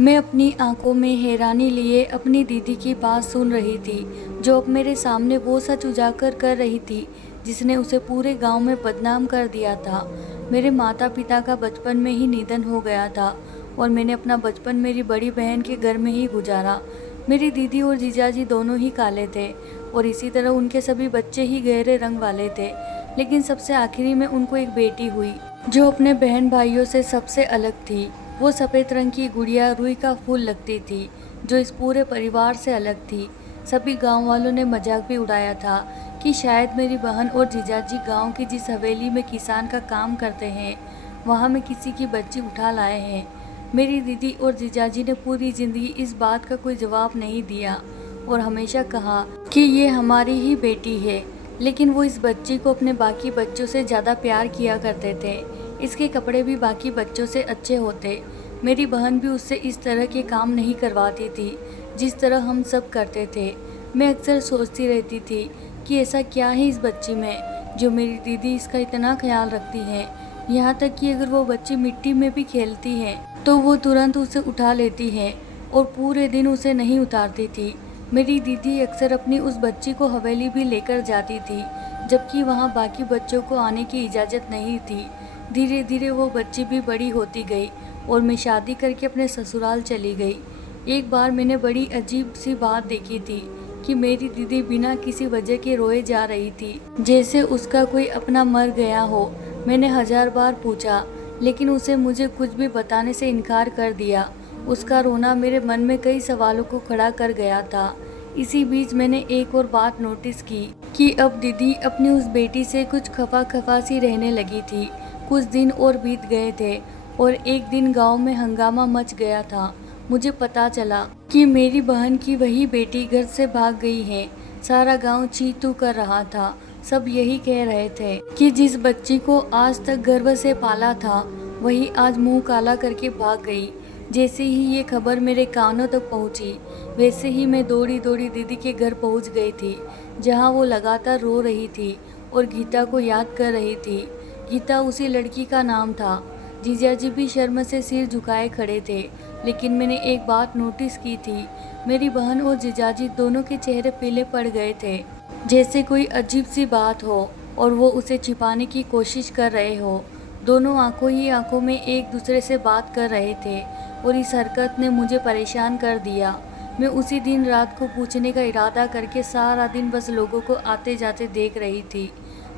मैं अपनी आंखों में हैरानी लिए अपनी दीदी की बात सुन रही थी, जो अब मेरे सामने वो सच उजागर कर रही थी जिसने उसे पूरे गांव में बदनाम कर दिया था। मेरे माता पिता का बचपन में ही निधन हो गया था और मैंने अपना बचपन मेरी बड़ी बहन के घर में ही गुजारा। मेरी दीदी और जीजाजी दोनों ही काले थे और इसी तरह उनके सभी बच्चे ही गहरे रंग वाले थे, लेकिन सबसे आखिरी में उनको एक बेटी हुई जो अपने बहन भाइयों से सबसे अलग थी। वो सफ़ेद रंग की गुड़िया रुई का फूल लगती थी, जो इस पूरे परिवार से अलग थी। सभी गांव वालों ने मजाक भी उड़ाया था कि शायद मेरी बहन और जीजाजी गांव की जिस हवेली में किसान का काम करते हैं, वहां में किसी की बच्ची उठा लाए हैं। मेरी दीदी और जीजाजी ने पूरी ज़िंदगी इस बात का कोई जवाब नहीं दिया और हमेशा कहा कि ये हमारी ही बेटी है, लेकिन वो इस बच्ची को अपने बाकी बच्चों से ज़्यादा प्यार किया करते थे। इसके कपड़े भी बाकी बच्चों से अच्छे होते। मेरी बहन भी उससे इस तरह के काम नहीं करवाती थी जिस तरह हम सब करते थे। मैं अक्सर सोचती रहती थी कि ऐसा क्या है इस बच्ची में जो मेरी दीदी इसका इतना ख्याल रखती है। यहाँ तक कि अगर वो बच्ची मिट्टी में भी खेलती है तो वो तुरंत उसे उठा लेती है और पूरे दिन उसे नहीं उतारती थी। मेरी दीदी अक्सर अपनी उस बच्ची को हवेली भी लेकर जाती थी, जबकि वहाँ बाकी बच्चों को आने की इजाज़त नहीं थी। धीरे धीरे वो बच्ची भी बड़ी होती गई और मैं शादी करके अपने ससुराल चली गई। एक बार मैंने बड़ी अजीब सी बात देखी थी कि मेरी दीदी बिना किसी वजह के रोए जा रही थी, जैसे उसका कोई अपना मर गया हो। मैंने 1000 बार पूछा, लेकिन उसे मुझे कुछ भी बताने से इनकार कर दिया। उसका रोना मेरे मन में कई सवालों को खड़ा कर गया था। इसी बीच मैंने एक और बात नोटिस की कि अब दीदी अपनी उस बेटी से कुछ खफा खफा सी रहने लगी थी। कुछ दिन और बीत गए थे और एक दिन गांव में हंगामा मच गया था। मुझे पता चला कि मेरी बहन की वही बेटी घर से भाग गई है। सारा गांव ची तू कर रहा था। सब यही कह रहे थे कि जिस बच्ची को आज तक गर्व से पाला था, वही आज मुंह काला करके भाग गई। जैसे ही ये खबर मेरे कानों तक पहुंची, वैसे ही मैं दौड़ी दौड़ी दीदी के घर पहुंच गई थी, जहां वो लगातार रो रही थी और गीता को याद कर रही थी। गीता उसी लड़की का नाम था। जीजाजी भी शर्म से सिर झुकाए खड़े थे, लेकिन मैंने एक बात नोटिस की थी। मेरी बहन और जीजाजी दोनों के चेहरे पीले पड़ गए थे, जैसे कोई अजीब सी बात हो और वो उसे छिपाने की कोशिश कर रहे हो। दोनों आंखों ही आंखों में एक दूसरे से बात कर रहे थे और इस हरकत ने मुझे परेशान कर दिया। मैं उसी दिन रात को पूछने का इरादा करके सारा दिन बस लोगों को आते जाते देख रही थी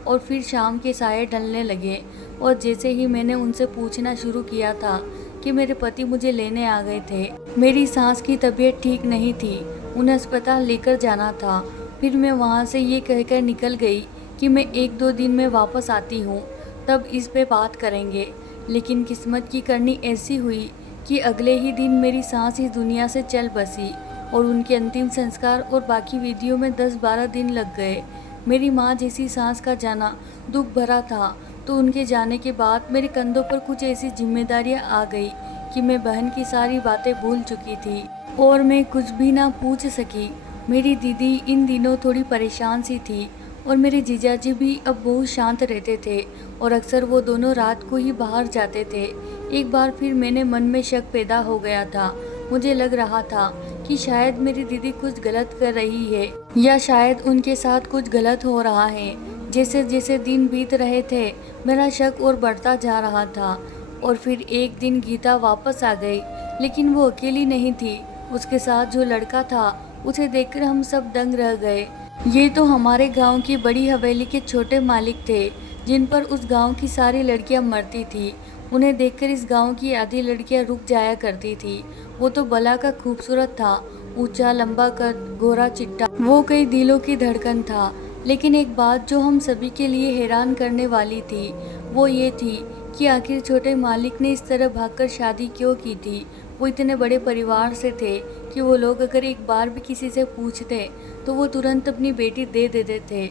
और फिर शाम के साये ढलने लगे और जैसे ही मैंने उनसे पूछना शुरू किया था कि मेरे पति मुझे लेने आ गए थे। मेरी सास की तबीयत ठीक नहीं थी, उन्हें अस्पताल लेकर जाना था। फिर मैं वहाँ से ये कहकर निकल गई कि मैं 1-2 दिन में वापस आती हूँ, तब इस पे बात करेंगे। लेकिन किस्मत की करनी ऐसी हुई कि अगले ही दिन मेरी सास इस दुनिया से चल बसी और उनके अंतिम संस्कार और बाकी विधियों में 10-12 दिन लग गए। मेरी माँ जैसी सास का जाना दुख भरा था, तो उनके जाने के बाद मेरे कंधों पर कुछ ऐसी जिम्मेदारियाँ आ गई कि मैं बहन की सारी बातें भूल चुकी थी और मैं कुछ भी ना पूछ सकी। मेरी दीदी इन दिनों थोड़ी परेशान सी थी और मेरे जीजाजी भी अब बहुत शांत रहते थे और अक्सर वो दोनों रात को ही बाहर जाते थे। एक बार फिर मेरे मन में शक पैदा हो गया था। मुझे लग रहा था कि शायद मेरी दीदी कुछ गलत कर रही है या शायद उनके साथ कुछ गलत हो रहा है। जैसे जैसे दिन बीत रहे थे, मेरा शक और बढ़ता जा रहा था और फिर एक दिन गीता वापस आ गई, लेकिन वो अकेली नहीं थी। उसके साथ जो लड़का था, उसे देखकर हम सब दंग रह गए। ये तो हमारे गांव की बड़ी हवेली के छोटे मालिक थे, जिन पर उस गांव की सारी लड़कियां मरती थी। उन्हें देखकर इस गांव की आधी लड़कियां रुक जाया करती थी। वो तो भला का खूबसूरत था, ऊंचा लंबा कद, गोरा चिट्टा, वो कई दिलों की धड़कन था। लेकिन एक बात जो हम सभी के लिए हैरान करने वाली थी, वो ये थी कि आखिर छोटे मालिक ने इस तरह भागकर शादी क्यों की थी। वो इतने बड़े परिवार से थे कि वो लोग अगर एक बार भी किसी से पूछते तो वो तुरंत अपनी बेटी दे देते थे।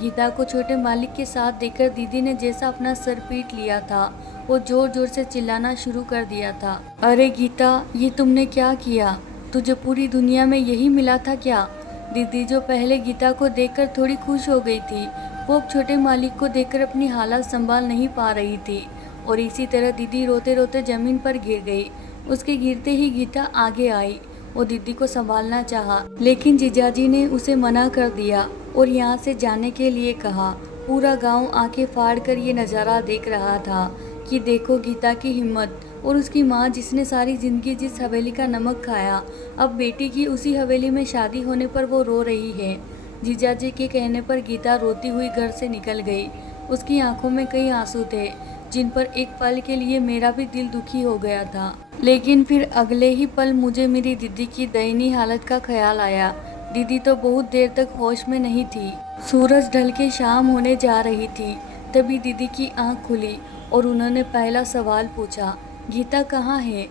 गीता को छोटे मालिक के साथ देखकर दीदी ने जैसा अपना सर पीट लिया था, वो जोर जोर से चिल्लाना शुरू कर दिया था। अरे गीता, ये तुमने क्या किया? तुझे पूरी दुनिया में यही मिला था क्या? दीदी, जो पहले गीता को देखकर थोड़ी खुश हो गई थी, वो अब छोटे मालिक को देखकर अपनी हालत संभाल नहीं पा रही थी और इसी तरह दीदी रोते रोते जमीन पर गिर गई उसके गिरते ही गीता आगे आई और दीदी को संभालना चाहा, लेकिन जीजाजी ने उसे मना कर दिया और यहाँ से जाने के लिए कहा। पूरा गांव आंखें फाड़ कर ये नज़ारा देख रहा था कि देखो गीता की हिम्मत, और उसकी माँ जिसने सारी ज़िंदगी जिस हवेली का नमक खाया, अब बेटी की उसी हवेली में शादी होने पर वो रो रही है। जीजाजी के कहने पर गीता रोती हुई घर से निकल गई। उसकी आंखों में कई आंसू थे जिन पर एक पल के लिए मेरा भी दिल दुखी हो गया था। लेकिन फिर अगले ही पल मुझे मेरी दीदी की दयनीय हालत का ख्याल आया। दीदी तो बहुत देर तक होश में नहीं थी। सूरज ढल के शाम होने जा रही थी, तभी दीदी की आंख खुली और उन्होंने पहला सवाल पूछा, गीता कहाँ है?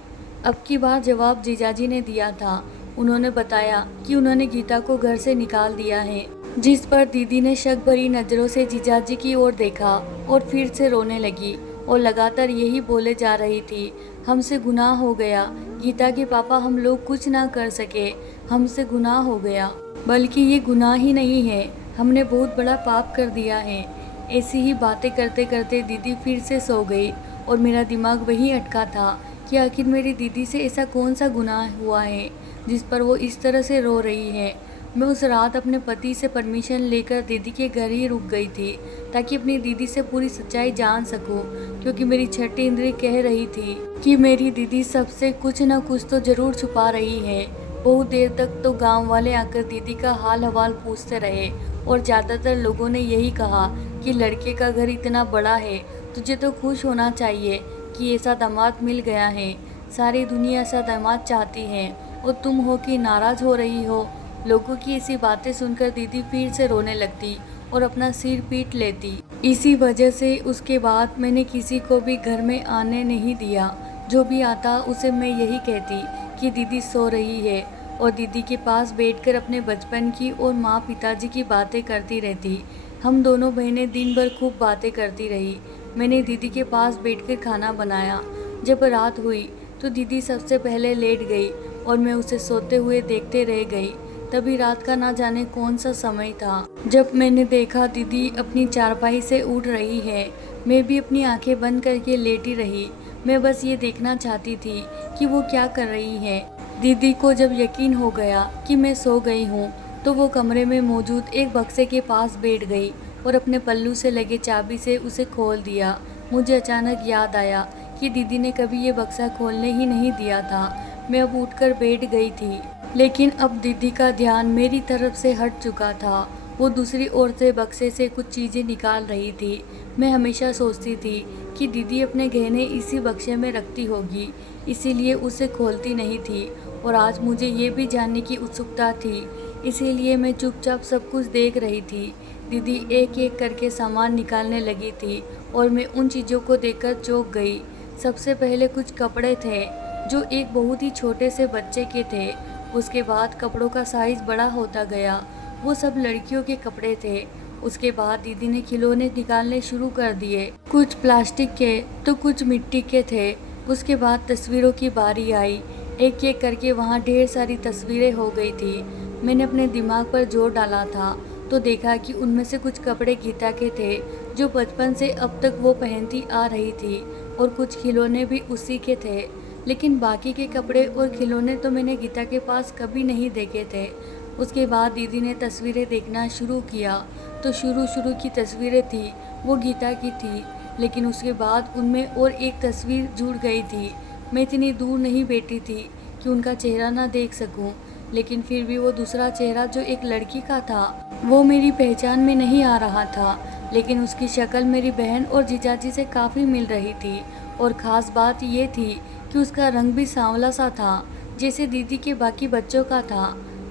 अब की बार जवाब जीजाजी ने दिया था। उन्होंने बताया कि उन्होंने गीता को घर से निकाल दिया है, जिस पर दीदी ने शक भरी नज़रों से जीजाजी की ओर देखा और फिर से रोने लगी और लगातार यही बोले जा रही थी, हमसे गुनाह हो गया गीता के पापा, हम लोग कुछ ना कर सके, हमसे गुनाह हो गया। बल्कि ये गुनाह ही नहीं है, हमने बहुत बड़ा पाप कर दिया है। ऐसी ही बातें करते करते दीदी फिर से सो गई और मेरा दिमाग वहीं अटका था कि आखिर मेरी दीदी से ऐसा कौन सा गुनाह हुआ है जिस पर वो इस तरह से रो रही है। मैं उस रात अपने पति से परमिशन लेकर दीदी के घर ही रुक गई थी ताकि अपनी दीदी से पूरी सच्चाई जान सकूं, क्योंकि मेरी छठी इंद्री कह रही थी कि मेरी दीदी सबसे कुछ न कुछ तो ज़रूर छुपा रही है। बहुत देर तक तो गांव वाले आकर दीदी का हाल हवाल पूछते रहे और ज़्यादातर लोगों ने यही कहा कि लड़के का घर इतना बड़ा है, तुझे तो खुश होना चाहिए कि ऐसा दामाद मिल गया है। सारी दुनिया ऐसा दामाद चाहती है और तुम हो कि नाराज़ हो रही हो। लोगों की ऐसी बातें सुनकर दीदी फिर से रोने लगती और अपना सिर पीट लेती। इसी वजह से उसके बाद मैंने किसी को भी घर में आने नहीं दिया। जो भी आता उसे मैं यही कहती कि दीदी सो रही है, और दीदी के पास बैठकर अपने बचपन की और माँ पिताजी की बातें करती रहती। हम दोनों बहनें दिन भर खूब बातें करती रही। मैंने दीदी के पास बैठकर खाना बनाया। जब रात हुई तो दीदी सबसे पहले लेट गई और मैं उसे सोते हुए देखते रह गई। तभी रात का ना जाने कौन सा समय था जब मैंने देखा दीदी अपनी चारपाई से उठ रही है। मैं भी अपनी आंखें बंद करके लेटी रही। मैं बस ये देखना चाहती थी कि वो क्या कर रही है। दीदी को जब यकीन हो गया कि मैं सो गई हूँ तो वो कमरे में मौजूद एक बक्से के पास बैठ गई और अपने पल्लू से लगे चाबी से उसे खोल दिया। मुझे अचानक याद आया कि दीदी ने कभी ये बक्सा खोलने ही नहीं दिया था। मैं अब उठकर बैठ गई थी, लेकिन अब दीदी का ध्यान मेरी तरफ से हट चुका था। वो दूसरी ओर से बक्से से कुछ चीज़ें निकाल रही थी। मैं हमेशा सोचती थी कि दीदी अपने गहने इसी बक्से में रखती होगी, इसीलिए उसे खोलती नहीं थी। और आज मुझे ये भी जानने की उत्सुकता थी, इसीलिए मैं चुपचाप सब कुछ देख रही थी। दीदी एक एक करके सामान निकालने लगी थी और मैं उन चीज़ों को देखकर चौंक गई। सबसे पहले कुछ कपड़े थे जो एक बहुत ही छोटे से बच्चे के थे। उसके बाद कपड़ों का साइज़ बड़ा होता गया, वो सब लड़कियों के कपड़े थे। उसके बाद दीदी ने खिलौने निकालने शुरू कर दिए, कुछ प्लास्टिक के तो कुछ मिट्टी के थे। उसके बाद तस्वीरों की बारी आई। एक एक करके वहाँ ढेर सारी तस्वीरें हो गई थी। मैंने अपने दिमाग पर जोर डाला था तो देखा कि उनमें से कुछ कपड़े गीता के थे जो बचपन से अब तक वो पहनती आ रही थी, और कुछ खिलौने भी उसी के थे। लेकिन बाकी के कपड़े और खिलौने तो मैंने गीता के पास कभी नहीं देखे थे। उसके बाद दीदी ने तस्वीरें देखना शुरू किया तो शुरू की तस्वीरें थी वो गीता की थी, लेकिन उसके बाद उनमें और एक तस्वीर जुड़ गई थी। मैं इतनी दूर नहीं बैठी थी कि उनका चेहरा ना देख सकूं, लेकिन फिर भी वो दूसरा चेहरा जो एक लड़की का था वो मेरी पहचान में नहीं आ रहा था, लेकिन उसकी शक्ल मेरी बहन और जीजाजी से काफ़ी मिल रही थी। और ख़ास बात ये थी कि उसका रंग भी सांवला सा था जैसे दीदी के बाकी बच्चों का था।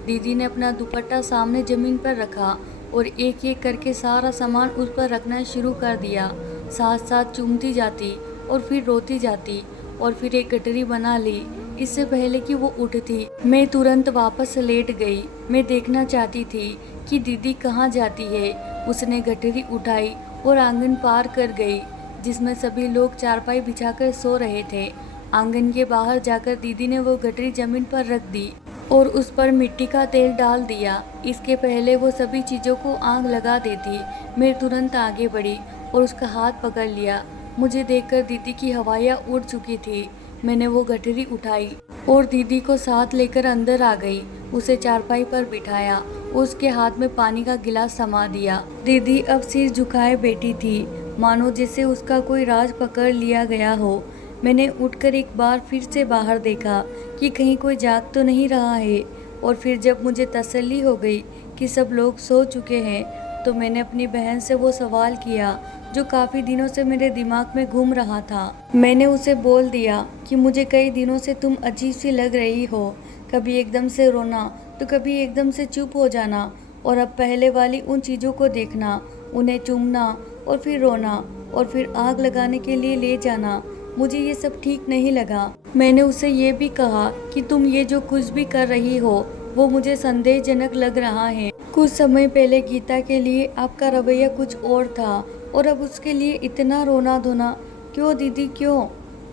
दीदी ने अपना दुपट्टा सामने ज़मीन पर रखा और एक एक करके सारा सामान उस पर रखना शुरू कर दिया। साथ साथ चूमती जाती और फिर रोती जाती और फिर एक गठरी बना ली इससे पहले कि वो उठती। मैं तुरंत वापस लेट गई। मैं देखना चाहती थी कि दीदी कहाँ जाती है। उसने गठरी उठाई और आंगन पार कर गई जिसमें सभी लोग चारपाई बिछाकर सो रहे थे। आंगन के बाहर जाकर दीदी ने वो गठरी जमीन पर रख दी और उस पर मिट्टी का तेल डाल दिया। इसके पहले वो सभी चीज़ों को आग लगा देती। मैं तुरंत आगे बढ़ी और उसका हाथ पकड़ लिया। मुझे देखकर दीदी की हवाइयाँ उड़ चुकी थी। मैंने वो गठरी उठाई और दीदी को साथ लेकर अंदर आ गई। उसे चारपाई पर बिठाया, उसके हाथ में पानी का गिलास थमा दिया। दीदी अब सिर झुकाए बैठी थी, मानो जैसे उसका कोई राज पकड़ लिया गया हो। मैंने उठकर एक बार फिर से बाहर देखा कि कहीं कोई जाग तो नहीं रहा है, और फिर जब मुझे तसल्ली हो गई कि सब लोग सो चुके हैं, तो मैंने अपनी बहन से वो सवाल किया जो काफ़ी दिनों से मेरे दिमाग में घूम रहा था। मैंने उसे बोल दिया कि मुझे कई दिनों से तुम अजीब सी लग रही हो, कभी एकदम से रोना तो कभी एकदम से चुप हो जाना, और अब पहले वाली उन चीज़ों को देखना, उन्हें चूमना और फिर रोना और फिर आग लगाने के लिए ले जाना। मुझे ये सब ठीक नहीं लगा। मैंने उसे ये भी कहा कि तुम ये जो कुछ भी कर रही हो वो मुझे संदेहजनक लग रहा है। कुछ समय पहले गीता के लिए आपका रवैया कुछ और था, और अब उसके लिए इतना रोना धोना क्यों दीदी, क्यों?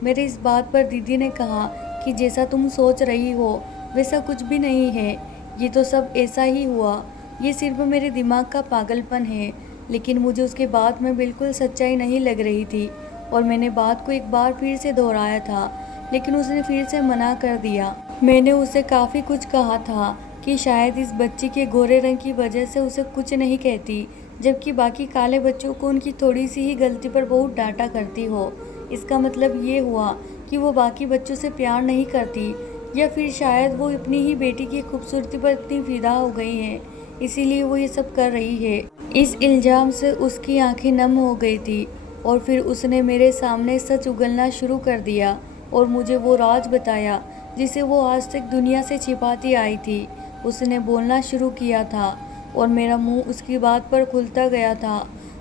मेरे इस बात पर दीदी ने कहा कि जैसा तुम सोच रही हो वैसा कुछ भी नहीं है, ये तो सब ऐसा ही हुआ, ये सिर्फ मेरे दिमाग का पागलपन है। लेकिन मुझे उसके बाद में बिल्कुल सच्चाई नहीं लग रही थी, और मैंने बात को एक बार फिर से दोहराया था, लेकिन उसने फिर से मना कर दिया। मैंने उसे काफ़ी कुछ कहा था कि शायद इस बच्ची के गोरे रंग की वजह से उसे कुछ नहीं कहती, जबकि बाकी काले बच्चों को उनकी थोड़ी सी ही गलती पर बहुत डांटा करती हो। इसका मतलब ये हुआ कि वो बाकी बच्चों से प्यार नहीं करती, या फिर शायद वो अपनी ही बेटी की खूबसूरती पर इतनी फिदा हो गई है, इसीलिए वो ये सब कर रही है। इस इल्ज़ाम से उसकी आंखें नम हो गई थी, और फिर उसने मेरे सामने सच उगलना शुरू कर दिया और मुझे वो राज बताया जिसे वो आज तक दुनिया से छिपाती आई थी। उसने बोलना शुरू किया था और मेरा मुंह उसकी बात पर खुलता गया था।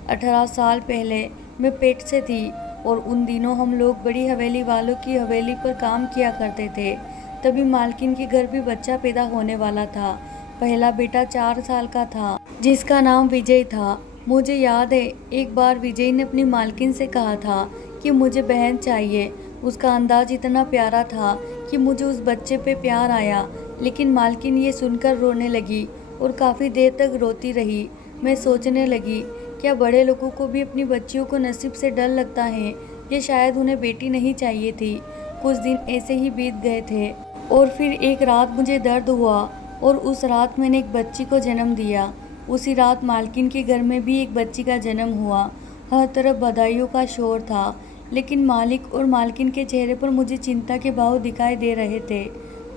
18 साल पहले मैं पेट से थी, और उन दिनों हम लोग बड़ी हवेली वालों की हवेली पर काम किया करते थे। तभी मालकिन के घर भी बच्चा पैदा होने वाला था। पहला बेटा 4 साल का था, जिसका नाम विजय था। मुझे याद है एक बार विजय ने अपनी मालकिन से कहा था कि मुझे बहन चाहिए। उसका अंदाज इतना प्यारा था कि मुझे उस बच्चे पे प्यार आया, लेकिन मालकिन ये सुनकर रोने लगी और काफ़ी देर तक रोती रही। मैं सोचने लगी, क्या बड़े लोगों को भी अपनी बच्चियों को नसीब से डर लगता है, या शायद उन्हें बेटी नहीं चाहिए थी। कुछ दिन ऐसे ही बीत गए थे, और फिर एक रात मुझे दर्द हुआ, और उस रात मैंने एक बच्ची को जन्म दिया। उसी रात मालकिन के घर में भी एक बच्ची का जन्म हुआ। हर तरफ बधाइयों का शोर था, लेकिन मालिक और मालकिन के चेहरे पर मुझे चिंता के भाव दिखाई दे रहे थे,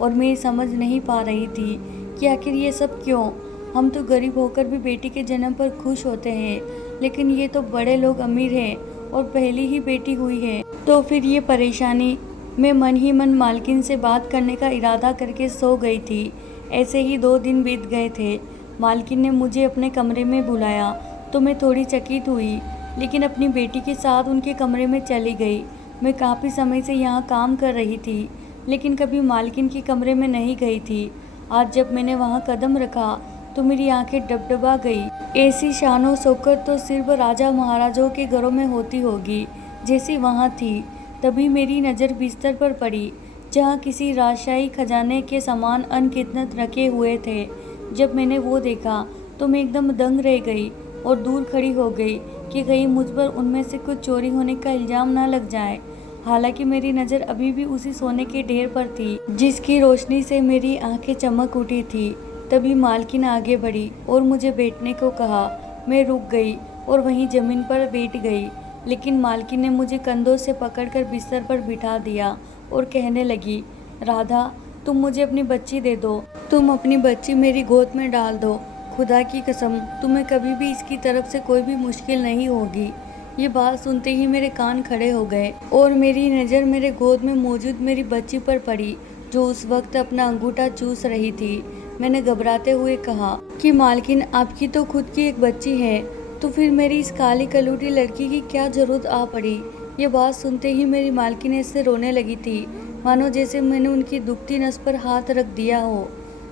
और मैं समझ नहीं पा रही थी कि आखिर ये सब क्यों। हम तो गरीब होकर भी बेटी के जन्म पर खुश होते हैं, लेकिन ये तो बड़े लोग अमीर हैं और पहली ही बेटी हुई है, तो फिर ये परेशानी। मैं मन ही मन मालकिन से बात करने का इरादा करके सो गई थी। ऐसे ही 2 दिन बीत गए थे। मालकिन ने मुझे अपने कमरे में बुलाया तो मैं थोड़ी चकित हुई, लेकिन अपनी बेटी के साथ उनके कमरे में चली गई। मैं काफ़ी समय से यहाँ काम कर रही थी, लेकिन कभी मालकिन के कमरे में नहीं गई थी। आज जब मैंने वहाँ कदम रखा तो मेरी आंखें डबडबा गई। ऐसी शानो शौकत तो सिर्फ राजा महाराजाओं के घरों में होती होगी, जैसी वहाँ थी। तभी मेरी नज़र बिस्तर पर पड़ी, जहाँ किसी राजशाही खजाने के सामान अनगिनत रखे हुए थे। जब मैंने वो देखा तो मैं एकदम दंग रह गई और दूर खड़ी हो गई कि कहीं मुझ पर उनमें से कुछ चोरी होने का इल्ज़ाम ना लग जाए। हालांकि मेरी नज़र अभी भी उसी सोने के ढेर पर थी, जिसकी रोशनी से मेरी आंखें चमक उठी थी। तभी मालकिन आगे बढ़ी और मुझे बैठने को कहा। मैं रुक गई और वहीं ज़मीन पर बैठ गई, लेकिन मालकिन ने मुझे कंधों से पकड़कर बिस्तर पर बिठा दिया और कहने लगी, राधा, तुम मुझे अपनी बच्ची दे दो, तुम अपनी बच्ची मेरी गोद में डाल दो। खुदा की कसम, तुम्हें कभी भी इसकी तरफ से कोई भी मुश्किल नहीं होगी। ये बात सुनते ही मेरे कान खड़े हो गए और मेरी नज़र मेरे गोद में मौजूद मेरी बच्ची पर पड़ी, जो उस वक्त अपना अंगूठा चूस रही थी। मैंने घबराते हुए कहा कि मालकिन, आपकी तो खुद की एक बच्ची है, तो फिर मेरी इस काली कलूटी लड़की की क्या ज़रूरत आ पड़ी। ये बात सुनते ही मेरी मालकिन ऐसे रोने लगी थी मानो जैसे मैंने उनकी दुखती नस पर हाथ रख दिया हो।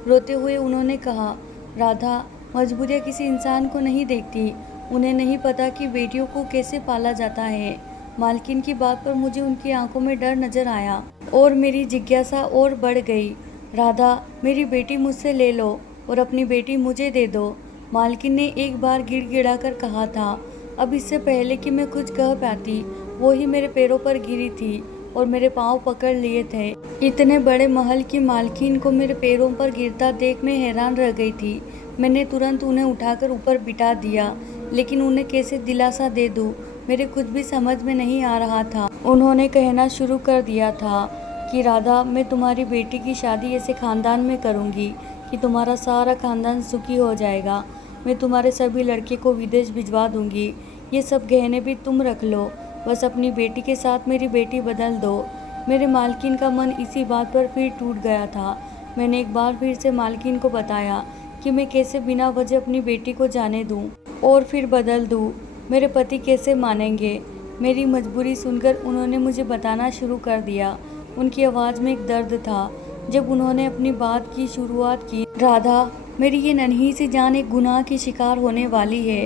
रोते हुए उन्होंने कहा, राधा, मजबूरियाँ किसी इंसान को नहीं देखती, उन्हें नहीं पता कि बेटियों को कैसे पाला जाता है। मालकिन की बात पर मुझे उनकी आंखों में डर नजर आया और मेरी जिज्ञासा और बढ़ गई। राधा, मेरी बेटी मुझसे ले लो और अपनी बेटी मुझे दे दो, मालकिन ने एक बार गिड़गिड़ा कर कहा था। अब इससे पहले कि मैं कुछ कह पाती, वो ही मेरे पैरों पर गिरी थी। और मेरे पाँव पकड़ लिए थे। इतने बड़े महल की मालकिन को मेरे पैरों पर गिरता देख मैं हैरान रह गई थी। मैंने तुरंत उन्हें उठाकर ऊपर बिठा दिया, लेकिन उन्हें कैसे दिलासा दे दूं, मेरे कुछ भी समझ में नहीं आ रहा था। उन्होंने कहना शुरू कर दिया था कि राधा, मैं तुम्हारी बेटी की शादी ऐसे खानदान में करूँगी कि तुम्हारा सारा खानदान सुखी हो जाएगा। मैं तुम्हारे सभी लड़के को विदेश भिजवा दूंगी। ये सब गहने भी तुम रख लो, बस अपनी बेटी के साथ मेरी बेटी बदल दो। मेरे मालकिन का मन इसी बात पर फिर टूट गया था। मैंने एक बार फिर से मालकिन को बताया कि मैं कैसे बिना वजह अपनी बेटी को जाने दूं और फिर बदल दूं। मेरे पति कैसे मानेंगे। मेरी मजबूरी सुनकर उन्होंने मुझे बताना शुरू कर दिया। उनकी आवाज़ में एक दर्द था जब उन्होंने अपनी बात की शुरुआत की। राधा, मेरी ये नन्ही सी जान एक गुनाह की शिकार होने वाली है।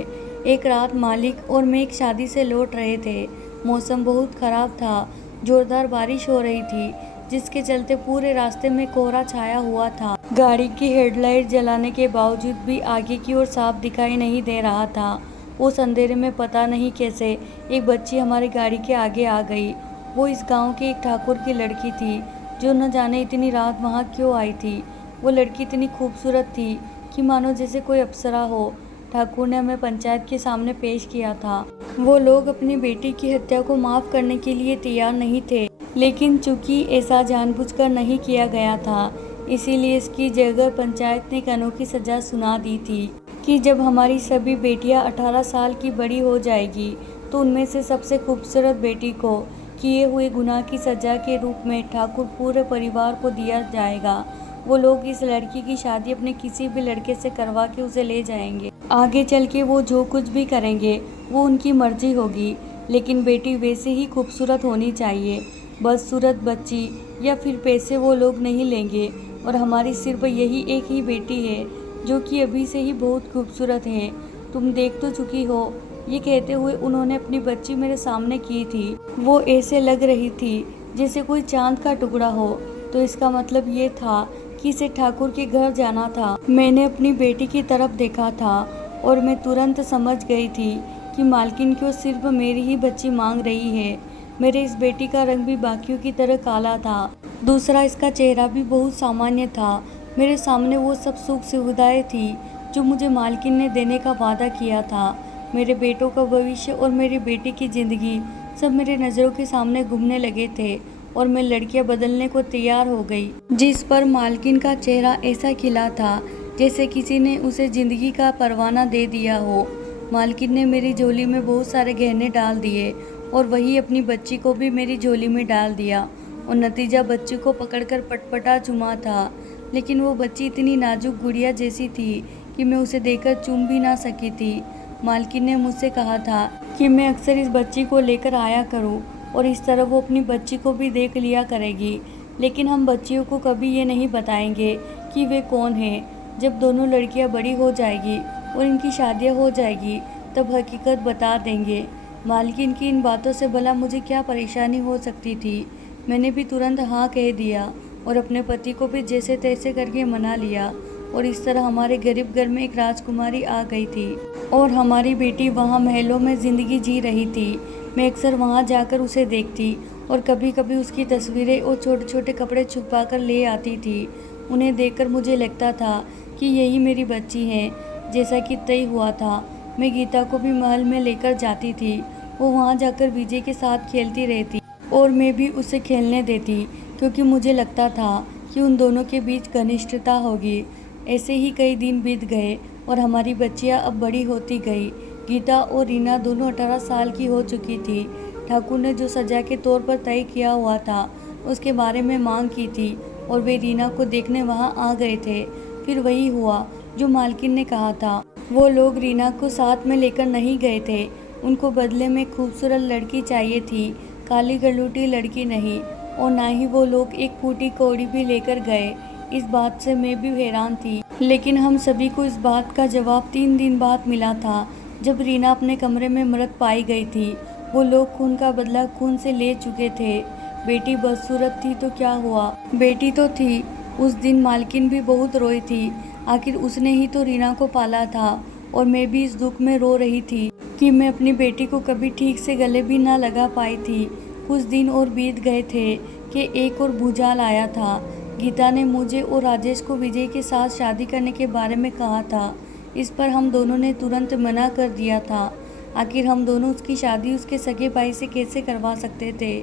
एक रात मालिक और मैं एक शादी से लौट रहे थे। मौसम बहुत ख़राब था, जोरदार बारिश हो रही थी, जिसके चलते पूरे रास्ते में कोहरा छाया हुआ था। गाड़ी की हेडलाइट जलाने के बावजूद भी आगे की ओर साफ दिखाई नहीं दे रहा था। उस अंधेरे में पता नहीं कैसे एक बच्ची हमारी गाड़ी के आगे आ गई। वो इस गांव के एक ठाकुर की लड़की थी, जो न जाने इतनी रात वहाँ क्यों आई थी। वो लड़की इतनी खूबसूरत थी कि मानो जैसे कोई अप्सरा हो। ठाकुर ने हमें पंचायत के सामने पेश किया था। वो लोग अपनी बेटी की हत्या को माफ़ करने के लिए तैयार नहीं थे, लेकिन चूंकि ऐसा जानबूझकर नहीं किया गया था, इसीलिए इसकी जगह पंचायत ने एक अनोखी सज़ा सुना दी थी कि जब हमारी सभी बेटियां 18 साल की बड़ी हो जाएगी तो उनमें से सबसे खूबसूरत बेटी को किए हुए गुनाह की सज़ा के रूप में ठाकुर पूरे परिवार को दिया जाएगा। वो लोग इस लड़की की शादी अपने किसी भी लड़के से करवा के उसे ले जाएंगे। आगे चल के वो जो कुछ भी करेंगे वो उनकी मर्जी होगी, लेकिन बेटी वैसे ही खूबसूरत होनी चाहिए। बदसूरत बच्ची या फिर पैसे वो लोग नहीं लेंगे। और हमारी सिर्फ यही एक ही बेटी है जो कि अभी से ही बहुत खूबसूरत है। तुम देख तो चुकी हो। ये कहते हुए उन्होंने अपनी बच्ची मेरे सामने की थी। वो ऐसे लग रही थी जैसे कोई चांद का टुकड़ा हो। तो इसका मतलब ये था कि इसे ठाकुर के घर जाना था। मैंने अपनी बेटी की तरफ देखा था और मैं तुरंत समझ गई थी कि मालकिन क्यों सिर्फ मेरी ही बच्ची मांग रही है। मेरे इस बेटी का रंग भी बाकियों की तरह काला था। दूसरा, इसका चेहरा भी बहुत सामान्य था। मेरे सामने वो सब सुख सुविधाएं थी जो मुझे मालकिन ने देने का वादा किया था। मेरे बेटों का भविष्य और मेरी बेटी की ज़िंदगी सब मेरे नज़रों के सामने घूमने लगे थे और मैं लड़कियां बदलने को तैयार हो गई, जिस पर मालकिन का चेहरा ऐसा खिला था जैसे किसी ने उसे ज़िंदगी का परवाना दे दिया हो। मालकिन ने मेरी झोली में बहुत सारे गहने डाल दिए और वही अपनी बच्ची को भी मेरी झोली में डाल दिया और नतीजा बच्ची को पकड़कर पटपटा चुमा था। लेकिन वो बच्ची इतनी नाजुक गुड़िया जैसी थी कि मैं उसे देखकर चूम भी ना सकी थी। मालकिन ने मुझसे कहा था कि मैं अक्सर इस बच्ची को लेकर आया करूं और इस तरह वो अपनी बच्ची को भी देख लिया करेगी, लेकिन हम बच्चियों को कभी ये नहीं बताएंगे कि वे कौन हैं। जब दोनों लड़कियां बड़ी हो जाएगी और इनकी शादियां हो जाएगी तब हकीकत बता देंगे। मालकिन की इन बातों से भला मुझे क्या परेशानी हो सकती थी। मैंने भी तुरंत हाँ कह दिया और अपने पति को भी जैसे तैसे करके मना लिया और इस तरह हमारे गरीब घर में एक राजकुमारी आ गई थी और हमारी बेटी वहाँ महलों में ज़िंदगी जी रही थी। मैं अक्सर वहाँ जाकर उसे देखती और कभी कभी उसकी तस्वीरें और छोटे छोटे कपड़े छुपा कर ले आती थी। उन्हें देखकर मुझे लगता था कि यही मेरी बच्ची है। जैसा कि तय हुआ था, मैं गीता को भी महल में लेकर जाती थी। वो वहाँ जाकर विजय के साथ खेलती रहती और मैं भी उसे खेलने देती, क्योंकि मुझे लगता था कि उन दोनों के बीच घनिष्ठता होगी। ऐसे ही कई दिन बीत गए और हमारी बच्चियाँ अब बड़ी होती गई। गीता और रीना दोनों 18 साल की हो चुकी थी। ठाकुर ने जो सजा के तौर पर तय किया हुआ था उसके बारे में मांग की थी और वे रीना को देखने वहाँ आ गए थे। फिर वही हुआ जो मालकिन ने कहा था। वो लोग रीना को साथ में लेकर नहीं गए थे। उनको बदले में खूबसूरत लड़की चाहिए थी, काली गलूटी लड़की नहीं। और ना ही वो लोग एक फूटी कौड़ी भी लेकर गए। इस बात से मैं भी हैरान थी, लेकिन हम सभी को इस बात का जवाब 3 दिन बाद मिला था, जब रीना अपने कमरे में मृत पाई गई थी। वो लोग खून का बदला खून से ले चुके थे। बेटी बदसूरत थी तो क्या हुआ, बेटी तो थी। उस दिन मालकिन भी बहुत रोई थी। आखिर उसने ही तो रीना को पाला था और मैं भी इस दुख में रो रही थी कि मैं अपनी बेटी को कभी ठीक से गले भी ना लगा पाई थी। कुछ दिन और बीत गए थे कि एक और भूचाल आया था। गीता ने मुझे और राजेश को विजय के साथ शादी करने के बारे में कहा था। इस पर हम दोनों ने तुरंत मना कर दिया था। आखिर हम दोनों उसकी शादी उसके सगे भाई से कैसे करवा सकते थे?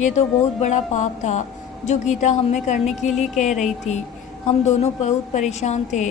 ये तो बहुत बड़ा पाप था जो गीता हमें करने के लिए कह रही थी। हम दोनों बहुत परेशान थे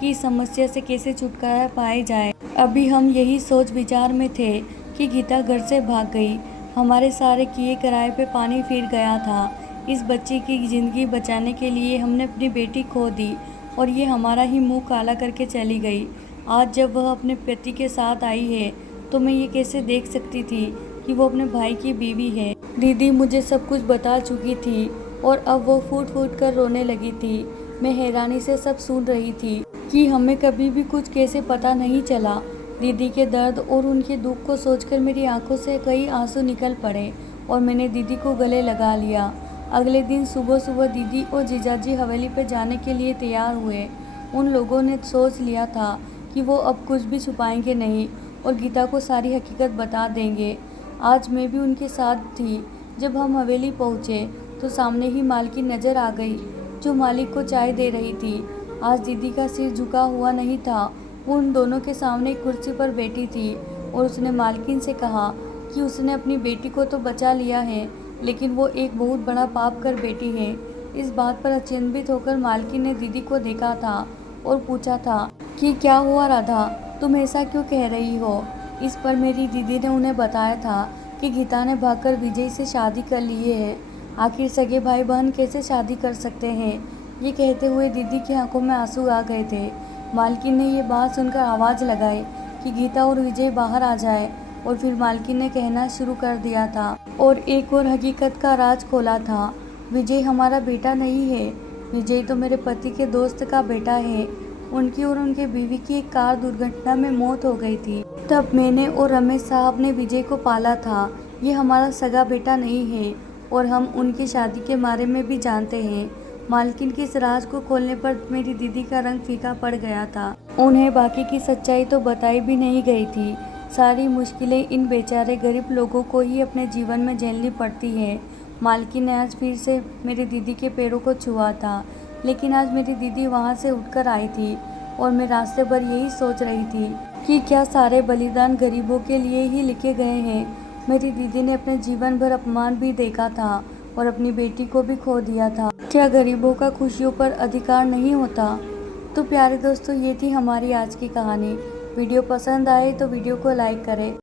कि इस समस्या से कैसे छुटकारा पाया जाए। अभी हम यही सोच विचार में थे कि गीता घर से भाग गई। हमारे सारे किए कराए पे पानी फिर गया था। इस बच्ची की ज़िंदगी बचाने के लिए हमने अपनी बेटी खो दी और ये हमारा ही मुंह काला करके चली गई। आज जब वह अपने पति के साथ आई है तो मैं ये कैसे देख सकती थी कि वो अपने भाई की बीवी है। दीदी मुझे सब कुछ बता चुकी थी और अब वो फूट फूट कर रोने लगी थी। मैं हैरानी से सब सुन रही थी कि हमें कभी भी कुछ कैसे पता नहीं चला। दीदी के दर्द और उनके दुख को सोचकर मेरी आंखों से कई आंसू निकल पड़े और मैंने दीदी को गले लगा लिया। अगले दिन सुबह सुबह दीदी और जीजाजी हवेली पर जाने के लिए तैयार हुए। उन लोगों ने सोच लिया था कि वो अब कुछ भी छुपाएंगे नहीं और गीता को सारी हकीकत बता देंगे। आज मैं भी उनके साथ थी। जब हम हवेली पहुँचे तो सामने ही मालकिन नज़र आ गई जो मालिक को चाय दे रही थी। आज दीदी का सिर झुका हुआ नहीं था। वो उन दोनों के सामने एक कुर्सी पर बैठी थी और उसने मालकिन से कहा कि उसने अपनी बेटी को तो बचा लिया है लेकिन वो एक बहुत बड़ा पाप कर बैठी है। इस बात पर अचंभित होकर मालकिन ने दीदी को देखा था और पूछा था कि क्या हुआ राधा, तुम ऐसा क्यों कह रही हो? इस पर मेरी दीदी ने उन्हें बताया था कि गीता ने भागकर विजय से शादी कर ली है। आखिर सगे भाई बहन कैसे शादी कर सकते हैं? ये कहते हुए दीदी की आंखों में आंसू आ गए थे। मालकिन ने ये बात सुनकर आवाज़ लगाई कि गीता और विजय बाहर आ जाए और फिर मालकिन ने कहना शुरू कर दिया था और एक और हकीकत का राज खोला था। विजय हमारा बेटा नहीं है। विजय तो मेरे पति के दोस्त का बेटा है। उनकी और उनके बीवी की एक कार दुर्घटना में मौत हो गई थी। तब मैंने और रमेश साहब ने विजय को पाला था। ये हमारा सगा बेटा नहीं है और हम उनकी शादी के बारे में भी जानते हैं। मालकिन के इस राज को खोलने पर मेरी दीदी का रंग फीका पड़ गया था। उन्हें बाकी की सच्चाई तो बताई भी नहीं गई थी। सारी मुश्किलें इन बेचारे गरीब लोगों को ही अपने जीवन में झेलनी पड़ती है। मालकिन ने आज फिर से मेरी दीदी के पैरों को छुआ था, लेकिन आज मेरी दीदी वहाँ से उठकर आई थी और मैं रास्ते भर यही सोच रही थी कि क्या सारे बलिदान गरीबों के लिए ही लिखे गए हैं। मेरी दीदी ने अपने जीवन भर अपमान भी देखा था और अपनी बेटी को भी खो दिया था। क्या गरीबों का खुशियों पर अधिकार नहीं होता? तो प्यारे दोस्तों, ये थी हमारी आज की कहानी। वीडियो पसंद आए तो वीडियो को लाइक करें।